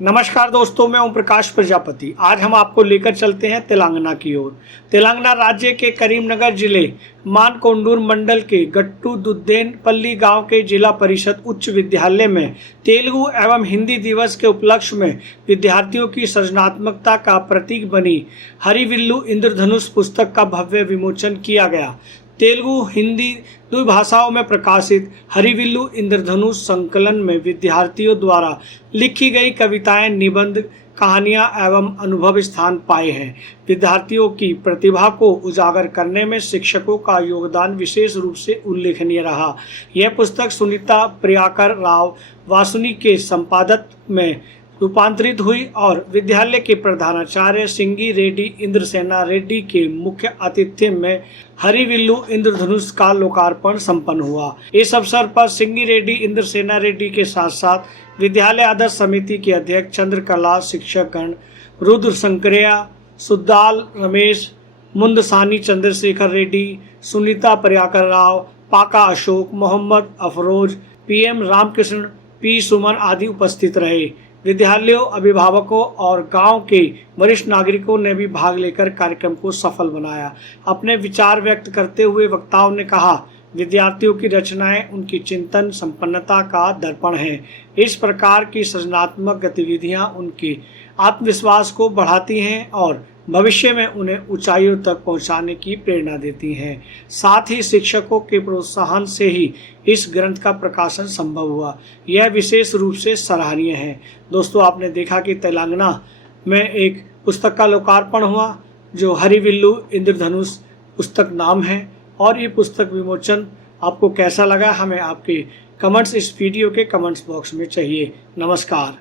नमस्कार दोस्तों, मैं ओम प्रकाश प्रजापति। आज हम आपको लेकर चलते हैं तेलंगाना की ओर। तेलंगाना राज्य के करीमनगर जिले मानकोंडूर मंडल के गट्टू-दुद्देनपल्ली गांव के जिला परिषद उच्च विद्यालय में तेलुगु एवं हिंदी दिवस के उपलक्ष्य में विद्यार्थियों की सृजनात्मकता का प्रतीक बनी हरिविल्लु इंद्रधनुष पुस्तक का भव्य विमोचन किया गया। तेलुगु हिंदी दुई भाषाओं में प्रकाशित हरिविल्लु इंद्रधनुष संकलन में विद्यार्थियों द्वारा लिखी गई कविताएं, निबंध, कहानियां एवं अनुभव स्थान पाए हैं। विद्यार्थियों की प्रतिभा को उजागर करने में शिक्षकों का योगदान विशेष रूप से उल्लेखनीय रहा। यह पुस्तक सुनीता प्रियाकर राव वासुनी के संपादक में रूपांतरित हुई और विद्यालय के प्रधानाचार्य सिंगी रेड्डी इंद्रसेना रेड्डी के मुख्य आतिथ्य में हरिविल्लु इंद्रधनुष का लोकार्पण संपन्न हुआ। इस अवसर पर सिंगी रेड्डी इंद्रसेना रेड्डी के साथ साथ विद्यालय आदर्श समिति के अध्यक्ष चंद्रकला शिक्षकगण, रुद्र शंकरैया, सुद्दाल रमेश, मुंदसानी चंद्रशेखर रेड्डी, सुनीता प्रियाकर राव, पाका अशोक, मोहम्मद अफरोज, पीएम रामकृष्ण, पी सुमन आदि उपस्थित रहे। विद्यालयों, अभिभावकों और गांव के वरिष्ठ नागरिकों ने भी भाग लेकर कार्यक्रम को सफल बनाया। अपने विचार व्यक्त करते हुए वक्ताओं ने कहा, विद्यार्थियों की रचनाएं उनकी चिंतन संपन्नता का दर्पण हैं। इस प्रकार की सृजनात्मक गतिविधियां उनके आत्मविश्वास को बढ़ाती हैं और भविष्य में उन्हें ऊंचाइयों तक पहुंचाने की प्रेरणा देती हैं। साथ ही शिक्षकों के प्रोत्साहन से ही इस ग्रंथ का प्रकाशन संभव हुआ। यह विशेष रूप से सराहनीय है। दोस्तों, आपने देखा कि तेलंगाना में एक पुस्तक का लोकार्पण हुआ जो हरिविल्लु इंद्रधनुष पुस्तक नाम है, और ये पुस्तक विमोचन आपको कैसा लगा, हमें आपके कमेंट्स इस वीडियो के कमेंट्स बॉक्स में चाहिए। नमस्कार।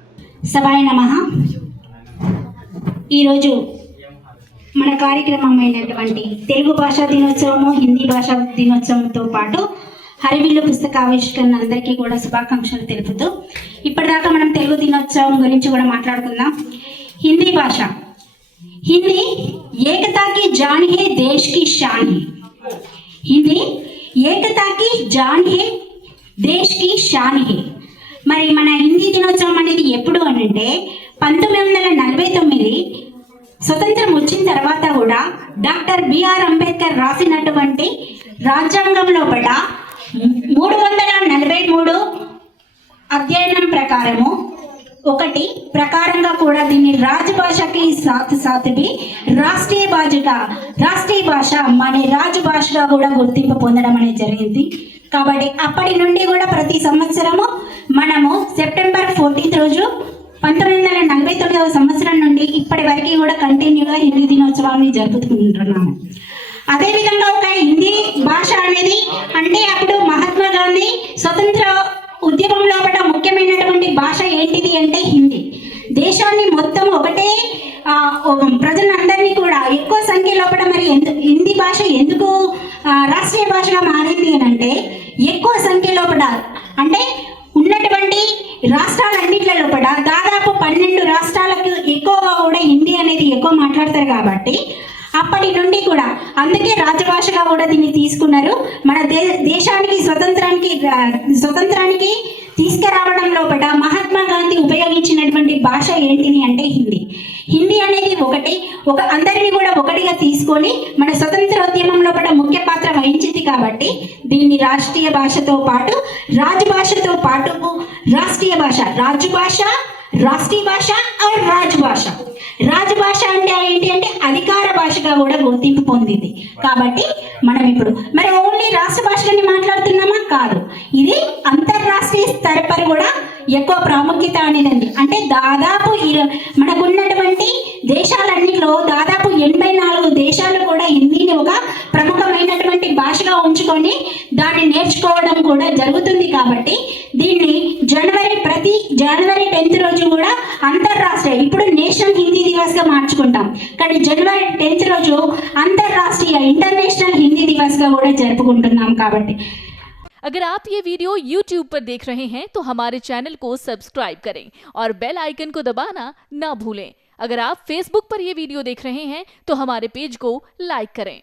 సభాయ నమః। ఈరోజు మన కార్యక్రమమైనటువంటి తెలుగు భాషా దినోత్సవము, హిందీ భాషా దినోత్సవంతో పాటు హరివిల్లు పుస్తక ఆవిష్కరణ అందరికీ కూడా శుభాకాంక్షలు తెలుపుతూ ఇప్పటిదాకా మనం తెలుగు దినోత్సవం గురించి కూడా మాట్లాడుకుందాం। హిందీ భాష, హిందీ ఏకతా की जान है, देश की शान है। హిందీ ఏకతా की जान है, देश की शान है। మరి మన హిందీ దినోత్సవం అనేది ఎప్పుడు అంటే 1949 స్వతంత్రం వచ్చిన తర్వాత కూడా డాక్టర్ బిఆర్ అంబేద్కర్ రాసినటువంటి రాజ్యాంగం లోపల 343 అధ్యయనం ప్రకారము ఒకటి ప్రకారంగా కూడా దీన్ని రాజభాషకి సాత్ भी రాష్ట్రీయ భాష మన రాజభాషగా కూడా గుర్తింపు పొందడం అనేది జరిగింది। కాబట్టి అప్పటి నుండి కూడా ప్రతి సంవత్సరము మనము సెప్టెంబర్ 14 రోజు 1949వ సంవత్సరం నుండి ఇప్పటి వరకు కూడా కంటిన్యూగా హిందీ దినోత్సవాన్ని జరుపుకుంటున్నాము। అదేవిధంగా ఒక హిందీ భాష అనేది అంటే అప్పుడు మహాత్మా గాంధీ స్వతంత్ర ఉద్యమంలో కూడా ముఖ్యమైనటువంటి భాష ఏంటిది అంటే హిందీ। దేశాన్ని మొత్తం ఒకటే ప్రజలందరినీ కూడా ఎక్కువ సంఖ్యలో కూడా మరి హిందీ భాష ఎందుకు రాష్ట్రీయ భాషగా మారింది అంటే ఎక్కువ సంఖ్యలో కూడా అంటే ఉన్నటువంటి రాష్ట్రాలన్నింటిలో కూడా దాదాపు 12 రాష్ట్రాలకు ఎక్కువగా కూడా హిందీ అనేది ఎక్కువ మాట్లాడతారు కాబట్టి అప్పటి నుండి కూడా అందుకే రాజభాషగా కూడా దీన్ని తీసుకున్నారు। మన దేశానికి స్వతంత్రానికి తీసుకురావడంలో కూడా మహాత్మా గాంధీ ఉపయోగించినటువంటి భాష ఏంటిది అంటే హిందీ। హిందీ అనేది ఒక అందరినీ కూడా ఒకటిగా తీసుకొని మన స్వతంత్రోద్యమంలో కూడా ముఖ్య పాత్ర వహించింది కాబట్టి దీన్ని రాష్ట్రీయ భాషతో పాటు రాజభాషతో పాటు రాష్ట్రీయ భాష, రాజభాష, రాష్ట్రీయ భాష और రాజభాష। రాజభాష అంటే ఏంటి అంటే అధికార భాషగా కూడా గుర్తింపు పొందింది। కాబట్టి మనం ఇప్పుడు మరి ఓన్లీ రాష్ట్ర భాషలని మాట్లాడుతున్నామా? కాదు, ఇది అంతర్రాష్ట్రీయ స్థాయిపై కూడా ఎక్కువ ప్రాముఖ్యత అనేది ఉంది। అంటే దాదాపు మనకున్నటువంటి దేశాలన్నింటిలో దాదాపు 84 దేశాలు కూడా హిందీని ఒక ప్రముఖమైనటువంటి భాషగా ఉంచుకొని దాన్ని నేర్చుకోవడం కూడా జరుగుతుంది। కాబట్టి దీన్ని ప్రతి జనవరి 10 రోజు కూడా అంతర్రాష్ట్రీయ, ఇప్పుడు నేషనల్ హిందీ దివస్ గా మార్చుకుంటాం కానీ జనవరి 10 రోజు అంతర్రాష్ట్రీయ ఇంటర్నేషనల్ హిందీ దివస్ గా కూడా జరుపుకుంటున్నాం। కాబట్టి अगर आप ये वीडियो YouTube पर देख रहे हैं तो हमारे चैनल को सब्सक्राइब करें और बेल आइकन को दबाना ना भूलें। अगर आप Facebook पर ये वीडियो देख रहे हैं तो हमारे पेज को लाइक करें।